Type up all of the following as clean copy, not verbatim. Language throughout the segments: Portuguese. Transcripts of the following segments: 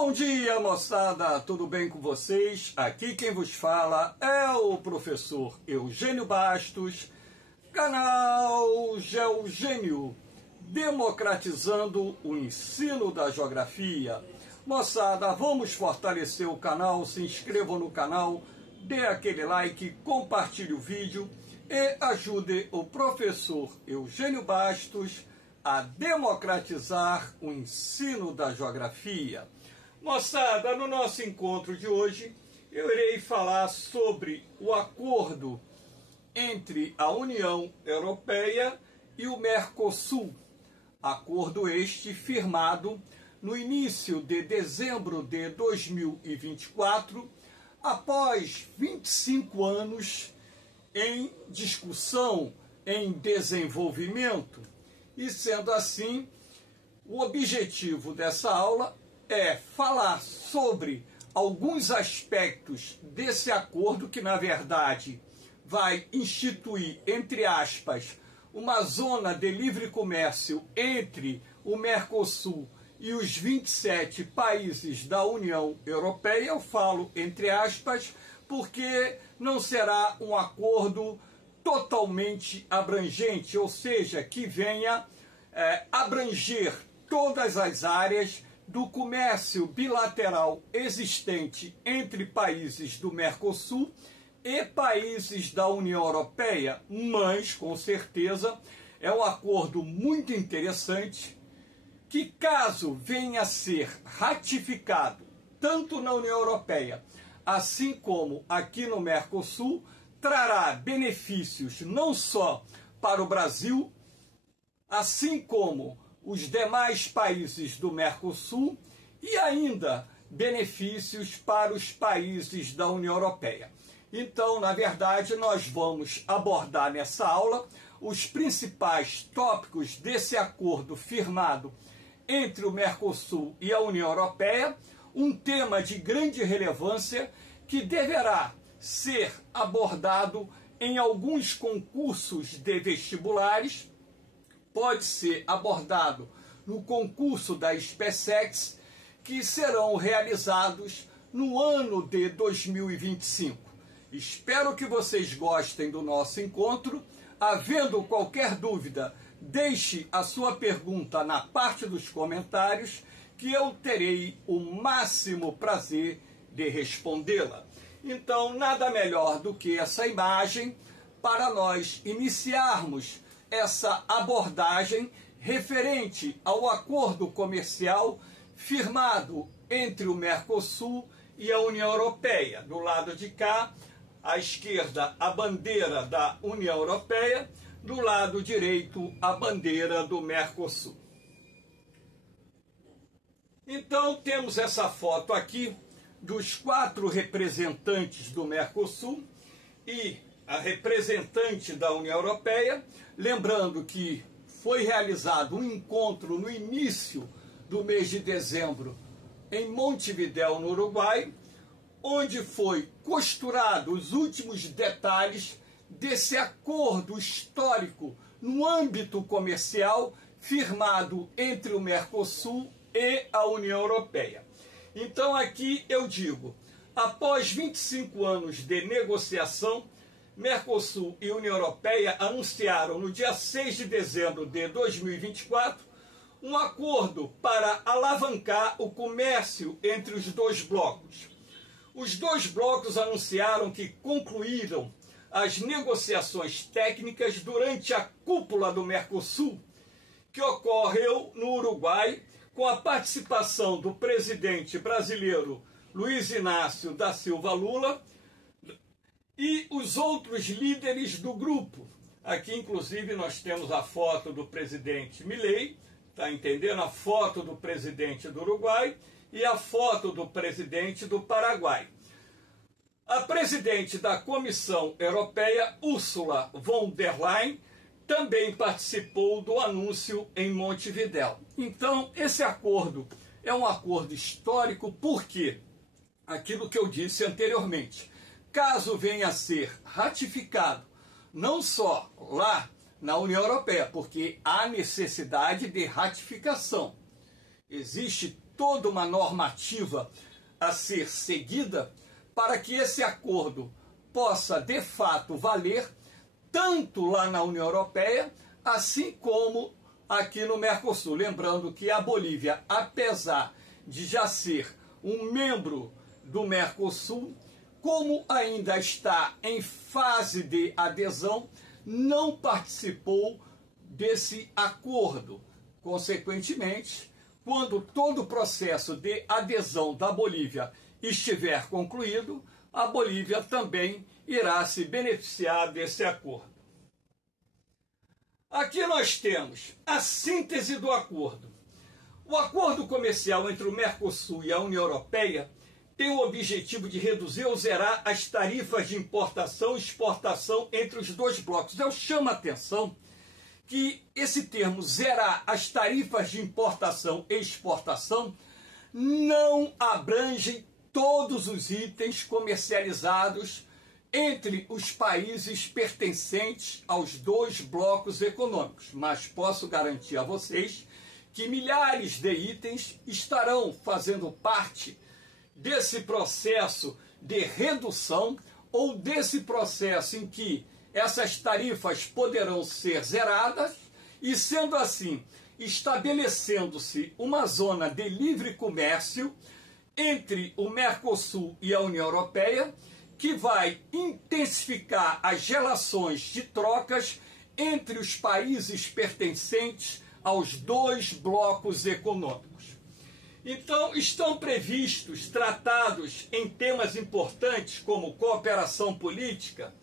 Bom dia, moçada, tudo bem com vocês? Aqui quem vos fala é o professor Eugênio Bastos, canal Geogênio, democratizando o ensino da geografia. Moçada, vamos fortalecer o canal, se inscrevam no canal, dê aquele like, compartilhe o vídeo e ajude o professor Eugênio Bastos a democratizar o ensino da geografia. Moçada, no nosso encontro de hoje, eu irei falar sobre o acordo entre a União Europeia e o Mercosul. Acordo este firmado no início de dezembro de 2024, após 25 anos em discussão, em desenvolvimento. E sendo assim, o objetivo dessa aula é falar sobre alguns aspectos desse acordo que, na verdade, vai instituir, entre aspas, uma zona de livre comércio entre o Mercosul e os 27 países da União Europeia. Eu falo entre aspas porque não será um acordo totalmente abrangente, ou seja, que venha abranger todas as áreas do comércio bilateral existente entre países do Mercosul e países da União Europeia, mas, com certeza, é um acordo muito interessante que, caso venha a ser ratificado tanto na União Europeia, assim como aqui no Mercosul, trará benefícios não só para o Brasil, assim como os demais países do Mercosul e ainda benefícios para os países da União Europeia. Então, na verdade, nós vamos abordar nessa aula os principais tópicos desse acordo firmado entre o Mercosul e a União Europeia, um tema de grande relevância que deverá ser abordado em alguns concursos de vestibulares, pode ser abordado no concurso da SpaceX, que serão realizados no ano de 2025. Espero que vocês gostem do nosso encontro. Havendo qualquer dúvida, deixe a sua pergunta na parte dos comentários, que eu terei o máximo prazer de respondê-la. Então, nada melhor do que essa imagem para nós iniciarmos essa abordagem referente ao acordo comercial firmado entre o Mercosul e a União Europeia. Do lado de cá, à esquerda, a bandeira da União Europeia, do lado direito, a bandeira do Mercosul. Então, temos essa foto aqui dos 4 representantes do Mercosul e a representante da União Europeia, lembrando que foi realizado um encontro no início do mês de dezembro em Montevidéu, no Uruguai, onde foi costurado os últimos detalhes desse acordo histórico no âmbito comercial firmado entre o Mercosul e a União Europeia. Então aqui eu digo, após 25 anos de negociação, Mercosul e União Europeia anunciaram no dia 6 de dezembro de 2024 um acordo para alavancar o comércio entre os dois blocos. Os dois blocos anunciaram que concluíram as negociações técnicas durante a cúpula do Mercosul, que ocorreu no Uruguai, com a participação do presidente brasileiro Luiz Inácio da Silva Lula e os outros líderes do grupo. Aqui, inclusive, nós temos a foto do presidente Milei, tá entendendo? A foto do presidente do Uruguai e a foto do presidente do Paraguai. A presidente da Comissão Europeia, Ursula von der Leyen, também participou do anúncio em Montevidéu. Então, esse acordo é um acordo histórico porque, aquilo que eu disse anteriormente, caso venha a ser ratificado, não só lá na União Europeia, porque há necessidade de ratificação, Existe toda uma normativa a ser seguida para que esse acordo possa, de fato, valer tanto lá na União Europeia, assim como aqui no Mercosul. Lembrando que a Bolívia, apesar de já ser um membro do Mercosul, como ainda está em fase de adesão, não participou desse acordo. Consequentemente, quando todo o processo de adesão da Bolívia estiver concluído, a Bolívia também irá se beneficiar desse acordo. Aqui nós temos a síntese do acordo. O acordo comercial entre o Mercosul e a União Europeia tem o objetivo de reduzir ou zerar as tarifas de importação e exportação entre os dois blocos. Eu chamo a atenção que esse termo zerar as tarifas de importação e exportação não abrange todos os itens comercializados entre os países pertencentes aos dois blocos econômicos, mas posso garantir a vocês que milhares de itens estarão fazendo parte desse processo de redução ou desse processo em que essas tarifas poderão ser zeradas e, sendo assim, estabelecendo-se uma zona de livre comércio entre o Mercosul e a União Europeia, que vai intensificar as relações de trocas entre os países pertencentes aos dois blocos econômicos. Então, estão previstos tratados em temas importantes como cooperação política,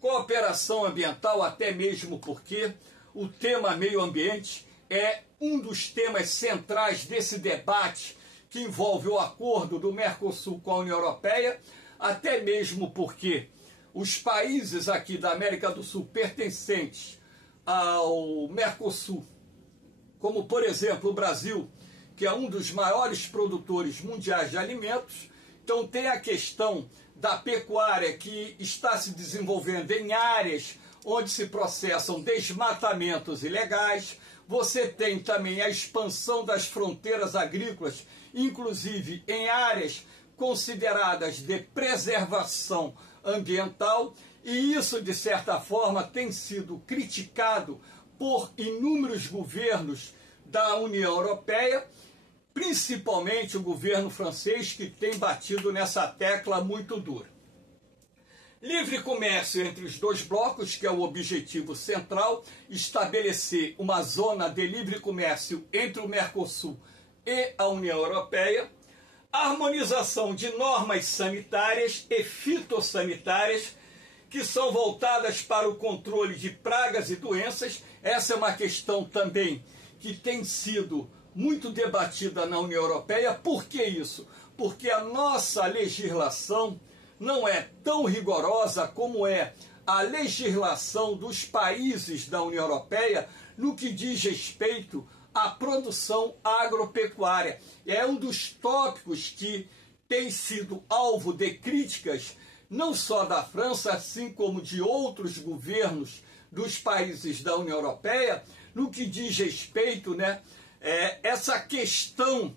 cooperação ambiental, até mesmo porque o tema meio ambiente é um dos temas centrais desse debate que envolve o acordo do Mercosul com a União Europeia, até mesmo porque os países aqui da América do Sul pertencentes ao Mercosul, como por exemplo o Brasil, que é um dos maiores produtores mundiais de alimentos, então tem a questão da pecuária que está se desenvolvendo em áreas onde se processam desmatamentos ilegais. Você tem também a expansão das fronteiras agrícolas, inclusive em áreas consideradas de preservação ambiental, e isso, de certa forma, tem sido criticado por inúmeros governos da União Europeia, principalmente o governo francês, que tem batido nessa tecla muito dura. Livre comércio entre os dois blocos, que é o objetivo central, estabelecer uma zona de livre comércio entre o Mercosul e a União Europeia, harmonização de normas sanitárias e fitossanitárias que são voltadas para o controle de pragas e doenças. Essa é uma questão também que tem sido muito debatida na União Europeia. Por que isso? Porque a nossa legislação não é tão rigorosa como é a legislação dos países da União Europeia no que diz respeito à produção agropecuária. É um dos tópicos que tem sido alvo de críticas, não só da França, assim como de outros governos dos países da União Europeia, no que diz respeito, essa questão,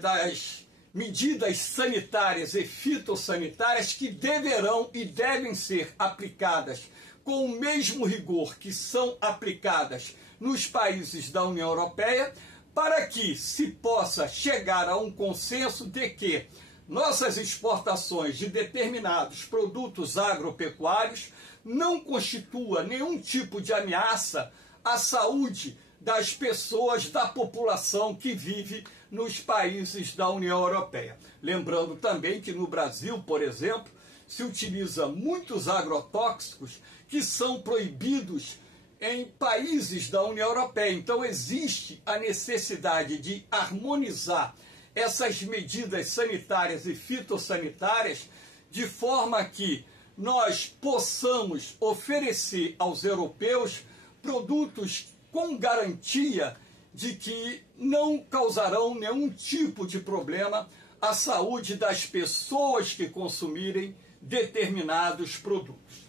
das medidas sanitárias e fitossanitárias que deverão e devem ser aplicadas com o mesmo rigor que são aplicadas nos países da União Europeia, para que se possa chegar a um consenso de que nossas exportações de determinados produtos agropecuários não constitua nenhum tipo de ameaça à saúde das pessoas, da população que vive nos países da União Europeia. Lembrando também que no Brasil, por exemplo, se utiliza muitos agrotóxicos que são proibidos em países da União Europeia. Então existe a necessidade de harmonizar essas medidas sanitárias e fitossanitárias de forma que nós possamos oferecer aos europeus produtos com garantia de que não causarão nenhum tipo de problema à saúde das pessoas que consumirem determinados produtos.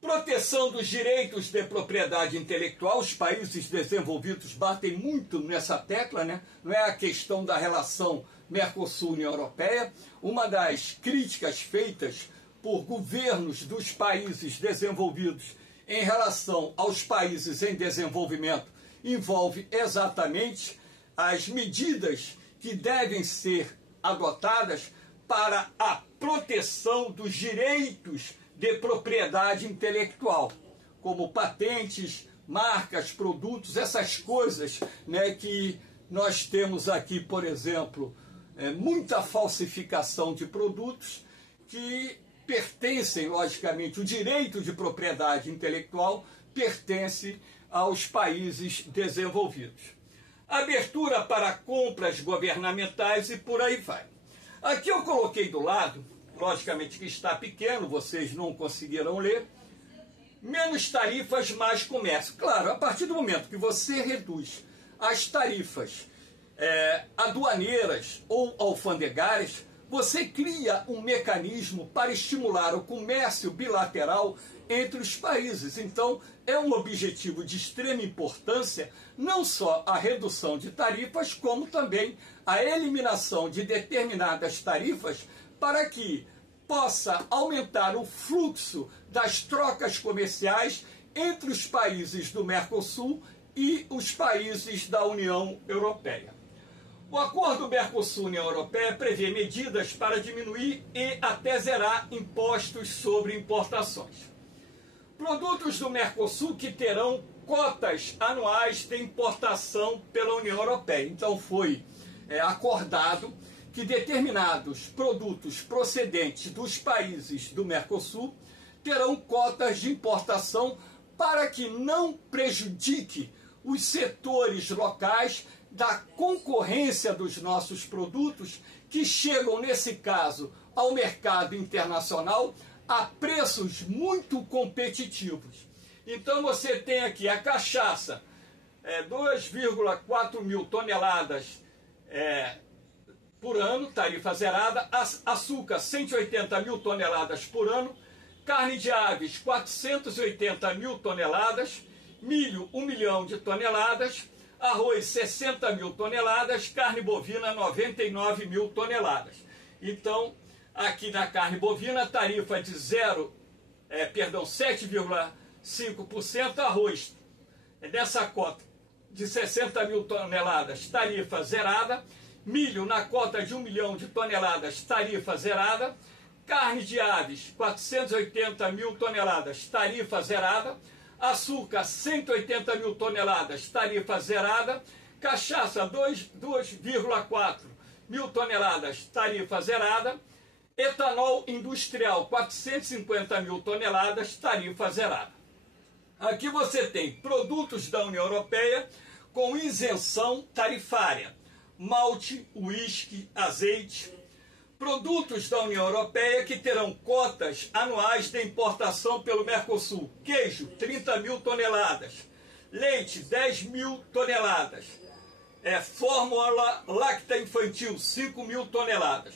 Proteção dos direitos de propriedade intelectual. Os países desenvolvidos batem muito nessa tecla, né? Não é a questão da relação Mercosul-União Europeia. Uma das críticas feitas por governos dos países desenvolvidos em relação aos países em desenvolvimento envolve exatamente as medidas que devem ser adotadas para a proteção dos direitos de propriedade intelectual, como patentes, marcas, produtos, essas coisas, né, que nós temos aqui, por exemplo, muita falsificação de produtos que pertencem, logicamente, o direito de propriedade intelectual pertence aos países desenvolvidos. Abertura para compras governamentais e por aí vai. Aqui eu coloquei do lado, logicamente que está pequeno, vocês não conseguirão ler, menos tarifas, mais comércio. Claro, a partir do momento que você reduz as tarifas aduaneiras ou alfandegárias, você cria um mecanismo para estimular o comércio bilateral entre os países. Então, é um objetivo de extrema importância, não só a redução de tarifas, como também a eliminação de determinadas tarifas para que possa aumentar o fluxo das trocas comerciais entre os países do Mercosul e os países da União Europeia. O acordo Mercosul-União Europeia prevê medidas para diminuir e até zerar impostos sobre importações. Produtos do Mercosul que terão cotas anuais de importação pela União Europeia. Então foi acordado que determinados produtos procedentes dos países do Mercosul terão cotas de importação para que não prejudique os setores locais da concorrência dos nossos produtos que chegam, nesse caso, ao mercado internacional a preços muito competitivos. Então você tem aqui a cachaça, 2,4 mil toneladas por ano, tarifa zerada, açúcar 180 mil toneladas por ano, carne de aves 480 mil toneladas, milho 1 milhão de toneladas, arroz 60 mil toneladas, carne bovina 99 mil toneladas. Então, aqui na carne bovina, tarifa de 7,5%, arroz nessa cota de 60 mil toneladas, tarifa zerada, milho na cota de 1 milhão de toneladas, tarifa zerada, carne de aves 480 mil toneladas, tarifa zerada, açúcar 180 mil toneladas, tarifa zerada, cachaça 2,4 mil toneladas, tarifa zerada, etanol industrial 450 mil toneladas, tarifa zerada. Aqui você tem produtos da União Europeia com isenção tarifária, malte, uísque, azeite. Produtos da União Europeia que terão cotas anuais de importação pelo Mercosul. Queijo, 30 mil toneladas. Leite, 10 mil toneladas. Fórmula láctea infantil, 5 mil toneladas.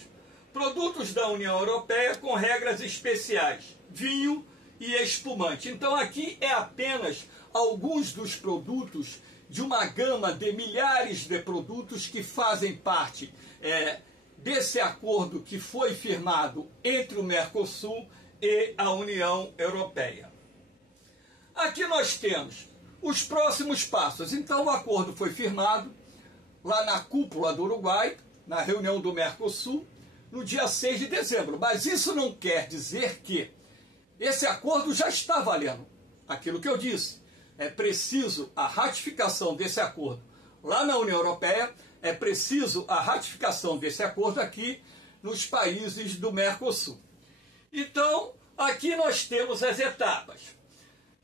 Produtos da União Europeia com regras especiais. Vinho e espumante. Então aqui é apenas alguns dos produtos de uma gama de milhares de produtos que fazem parte desse acordo que foi firmado entre o Mercosul e a União Europeia. Aqui nós temos os próximos passos. Então o acordo foi firmado lá na cúpula do Uruguai, na reunião do Mercosul, no dia 6 de dezembro. Mas isso não quer dizer que esse acordo já está valendo. Aquilo que eu disse, é preciso a ratificação desse acordo lá na União Europeia, é preciso a ratificação desse acordo aqui nos países do Mercosul. Então, aqui nós temos as etapas.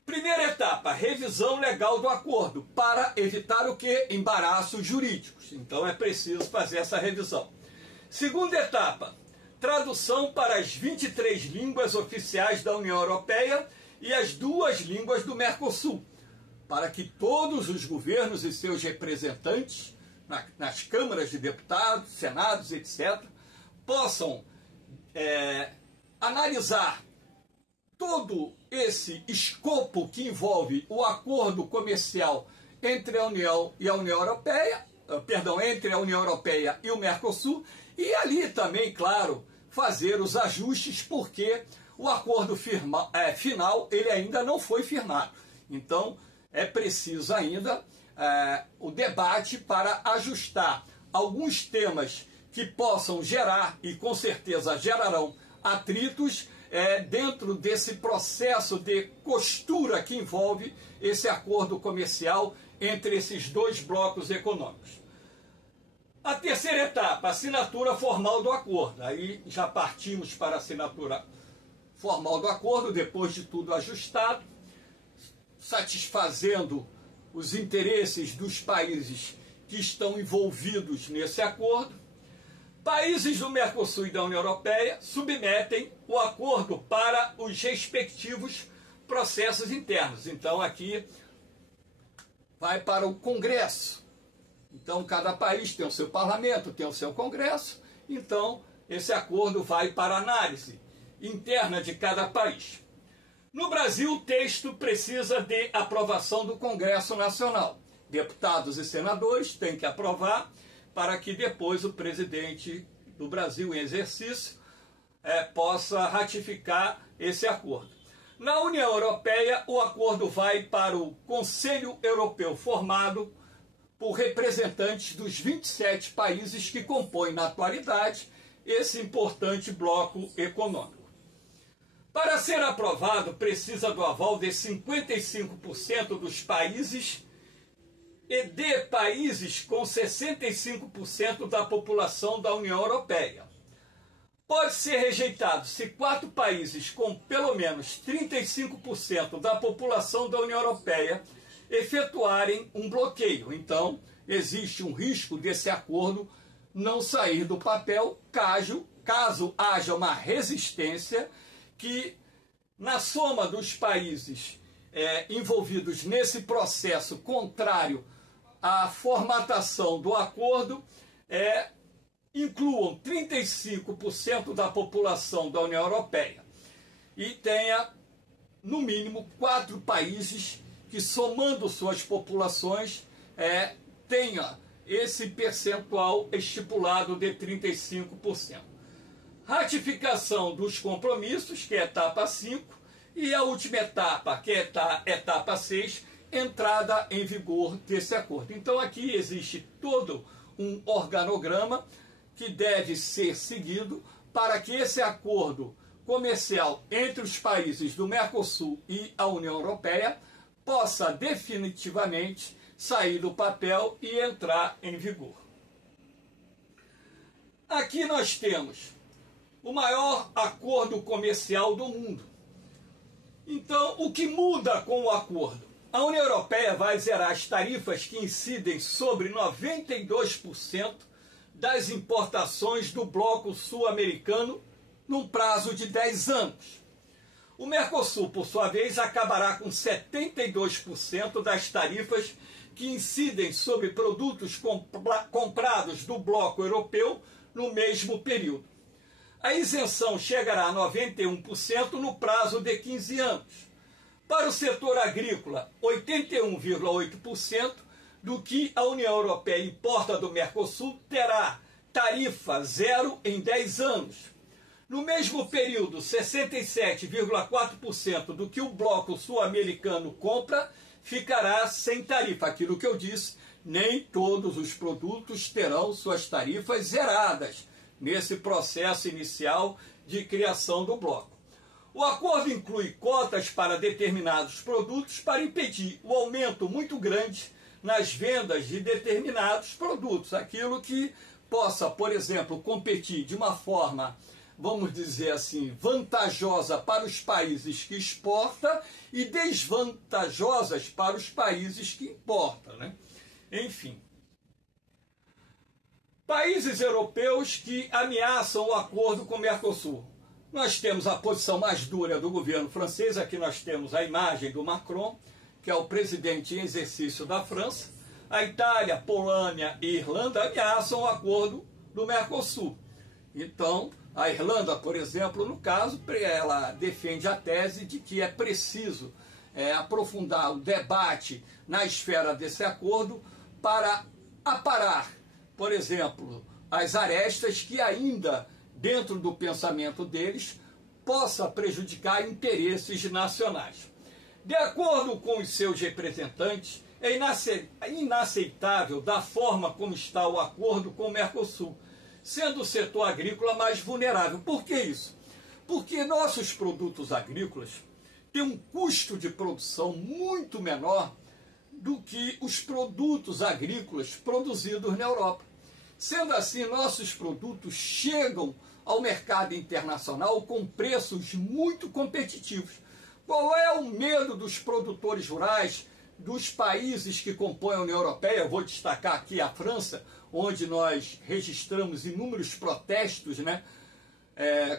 Primeira etapa, revisão legal do acordo, para evitar o quê? Embaraços jurídicos. Então é preciso fazer essa revisão. Segunda etapa, tradução para as 23 línguas oficiais da União Europeia e as 2 línguas do Mercosul, para que todos os governos e seus representantes, nas câmaras de deputados, senados, etc., possam analisar todo esse escopo que envolve o acordo comercial entre a União e a União Europeia, entre a União Europeia e o Mercosul, e ali também, claro, fazer os ajustes, porque o acordo final ele ainda não foi firmado. Então, é preciso ainda o debate para ajustar alguns temas que possam gerar, e com certeza gerarão, atritos dentro desse processo de costura que envolve esse acordo comercial entre esses dois blocos econômicos. A terceira etapa, a assinatura formal do acordo. Aí já partimos para a assinatura formal do acordo, depois de tudo ajustado, satisfazendo os interesses dos países que estão envolvidos nesse acordo. Países do Mercosul e da União Europeia submetem o acordo para os respectivos processos internos. Então aqui vai para o Congresso. Então cada país tem o seu parlamento, tem o seu Congresso. Então esse acordo vai para a análise interna de cada país. No Brasil, o texto precisa de aprovação do Congresso Nacional. Deputados e senadores têm que aprovar para que depois o presidente do Brasil em exercício possa ratificar esse acordo. Na União Europeia, o acordo vai para o Conselho Europeu, formado por representantes dos 27 países que compõem na atualidade esse importante bloco econômico. Para ser aprovado, precisa do aval de 55% dos países e de países com 65% da população da União Europeia. Pode ser rejeitado se 4 países com pelo menos 35% da população da União Europeia efetuarem um bloqueio. Então, existe um risco desse acordo não sair do papel caso haja uma resistência que, na soma dos países envolvidos nesse processo contrário à formatação do acordo, incluam 35% da população da União Europeia e tenha, no mínimo, 4 países que, somando suas populações, tenha esse percentual estipulado de 35%. Ratificação dos compromissos, que é a etapa 5, e a última etapa, que é a etapa 6, entrada em vigor desse acordo. Então aqui existe todo um organograma que deve ser seguido para que esse acordo comercial entre os países do Mercosul e a União Europeia possa definitivamente sair do papel e entrar em vigor. Aqui nós temos o maior acordo comercial do mundo. Então, o que muda com o acordo? A União Europeia vai zerar as tarifas que incidem sobre 92% das importações do bloco sul-americano num prazo de 10 anos. O Mercosul, por sua vez, acabará com 72% das tarifas que incidem sobre produtos comprados do bloco europeu no mesmo período. A isenção chegará a 91% no prazo de 15 anos. Para o setor agrícola, 81,8% do que a União Europeia importa do Mercosul terá tarifa zero em 10 anos. No mesmo período, 67,4% do que o bloco sul-americano compra ficará sem tarifa. Aquilo que eu disse, nem todos os produtos terão suas tarifas zeradas nesse processo inicial de criação do bloco. O acordo inclui cotas para determinados produtos para impedir o aumento muito grande nas vendas de determinados produtos, aquilo que possa, por exemplo, competir de uma forma, vamos dizer assim, vantajosa para os países que exportam e desvantajosas para os países que importam, né? Enfim. Países europeus que ameaçam o acordo com o Mercosul. Nós temos a posição mais dura do governo francês, aqui nós temos a imagem do Macron, que é o presidente em exercício da França. A Itália, Polônia e Irlanda ameaçam o acordo do Mercosul. Então, A Irlanda, por exemplo, no caso, ela defende a tese de que é preciso aprofundar o debate na esfera desse acordo para aparar, por exemplo, as arestas que ainda, dentro do pensamento deles, possa prejudicar interesses nacionais. De acordo com os seus representantes, é inaceitável da forma como está o acordo com o Mercosul, sendo o setor agrícola mais vulnerável. Por que isso? Porque nossos produtos agrícolas têm um custo de produção muito menor do que os produtos agrícolas produzidos na Europa. Sendo assim, nossos produtos chegam ao mercado internacional com preços muito competitivos. Qual é o medo dos produtores rurais dos países que compõem a União Europeia? Eu vou destacar aqui a França, onde nós registramos inúmeros protestos,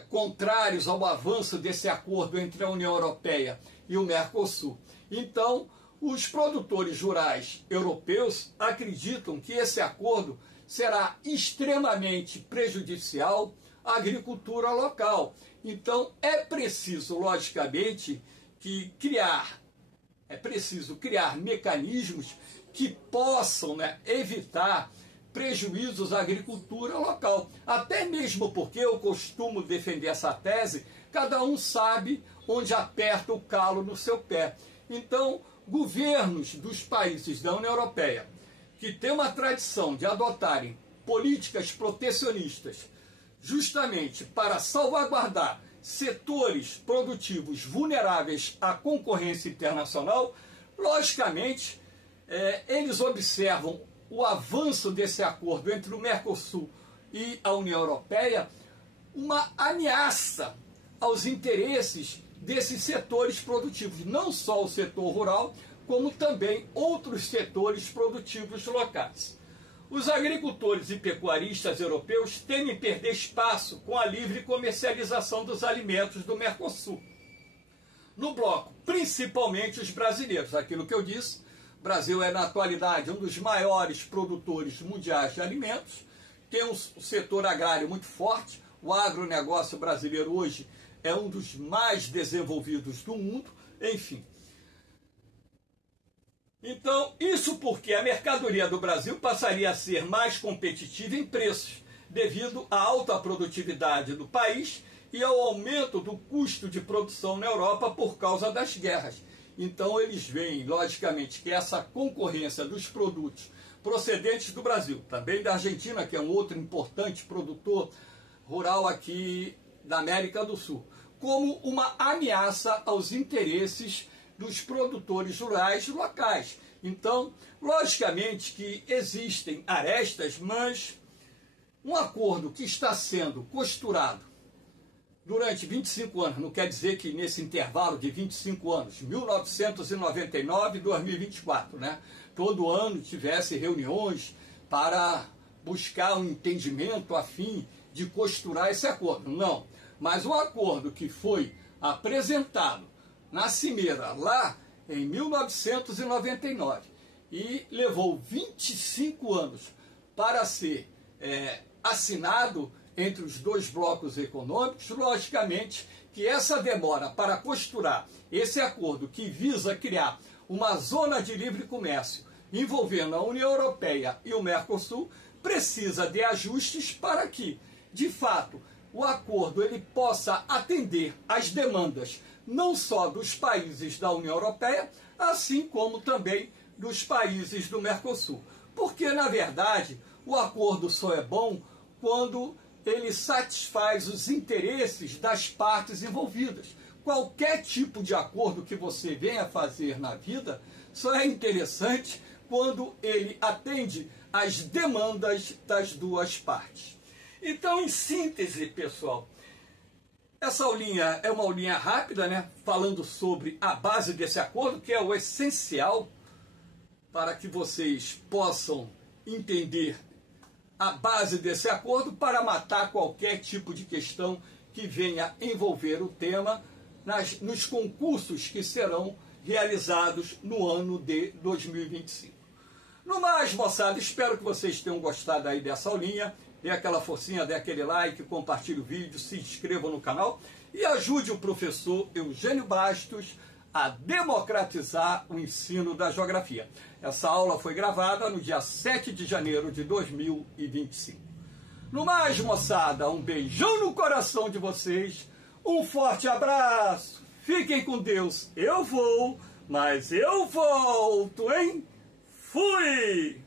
contrários ao avanço desse acordo entre a União Europeia e o Mercosul. Então, os produtores rurais europeus acreditam que esse acordo será extremamente prejudicial à agricultura local. Então, é preciso, logicamente, criar mecanismos que possam evitar prejuízos à agricultura local. Até mesmo porque eu costumo defender essa tese, cada um sabe onde aperta o calo no seu pé. Então, governos dos países da União Europeia que têm uma tradição de adotarem políticas protecionistas justamente para salvaguardar setores produtivos vulneráveis à concorrência internacional, logicamente, eles observam o avanço desse acordo entre o Mercosul e a União Europeia uma ameaça aos interesses desses setores produtivos, não só o setor rural, como também outros setores produtivos locais. Os agricultores e pecuaristas europeus temem perder espaço com a livre comercialização dos alimentos do Mercosul. No bloco, principalmente os brasileiros. Aquilo que eu disse, o Brasil é, na atualidade, um dos maiores produtores mundiais de alimentos, tem um setor agrário muito forte, o agronegócio brasileiro hoje é um dos mais desenvolvidos do mundo, enfim. Então, isso porque a mercadoria do Brasil passaria a ser mais competitiva em preços, devido à alta produtividade do país e ao aumento do custo de produção na Europa por causa das guerras. Então, eles veem, logicamente, que essa concorrência dos produtos procedentes do Brasil, também da Argentina, que é um outro importante produtor rural aqui da América do Sul, como uma ameaça aos interesses dos produtores rurais locais. Então, logicamente que existem arestas, mas um acordo que está sendo costurado durante 25 anos, não quer dizer que nesse intervalo de 25 anos, 1999 e 2024, todo ano tivesse reuniões para buscar um entendimento a fim de costurar esse acordo. Não, mas o acordo que foi apresentado na Cimeira, lá em 1999, e levou 25 anos para ser assinado entre os dois blocos econômicos, logicamente que essa demora para costurar esse acordo que visa criar uma zona de livre comércio envolvendo a União Europeia e o Mercosul precisa de ajustes para que, de fato, o acordo ele possa atender às demandas não só dos países da União Europeia, assim como também dos países do Mercosul. Porque, na verdade, o acordo só é bom quando ele satisfaz os interesses das partes envolvidas. Qualquer tipo de acordo que você venha fazer na vida só é interessante quando ele atende às demandas das duas partes. Então, em síntese, pessoal, essa aulinha é uma aulinha rápida, falando sobre a base desse acordo, que é o essencial para que vocês possam entender a base desse acordo para matar qualquer tipo de questão que venha envolver o tema nos concursos que serão realizados no ano de 2025. No mais, moçada, espero que vocês tenham gostado aí dessa aulinha. dê aquela forcinha, dê aquele like, compartilhe o vídeo, se inscreva no canal e ajude o professor Eugênio Bastos a democratizar o ensino da geografia. Essa aula foi gravada no dia 7 de janeiro de 2025. No mais, moçada, um beijão no coração de vocês, um forte abraço, fiquem com Deus, eu vou, mas eu volto, hein? Fui!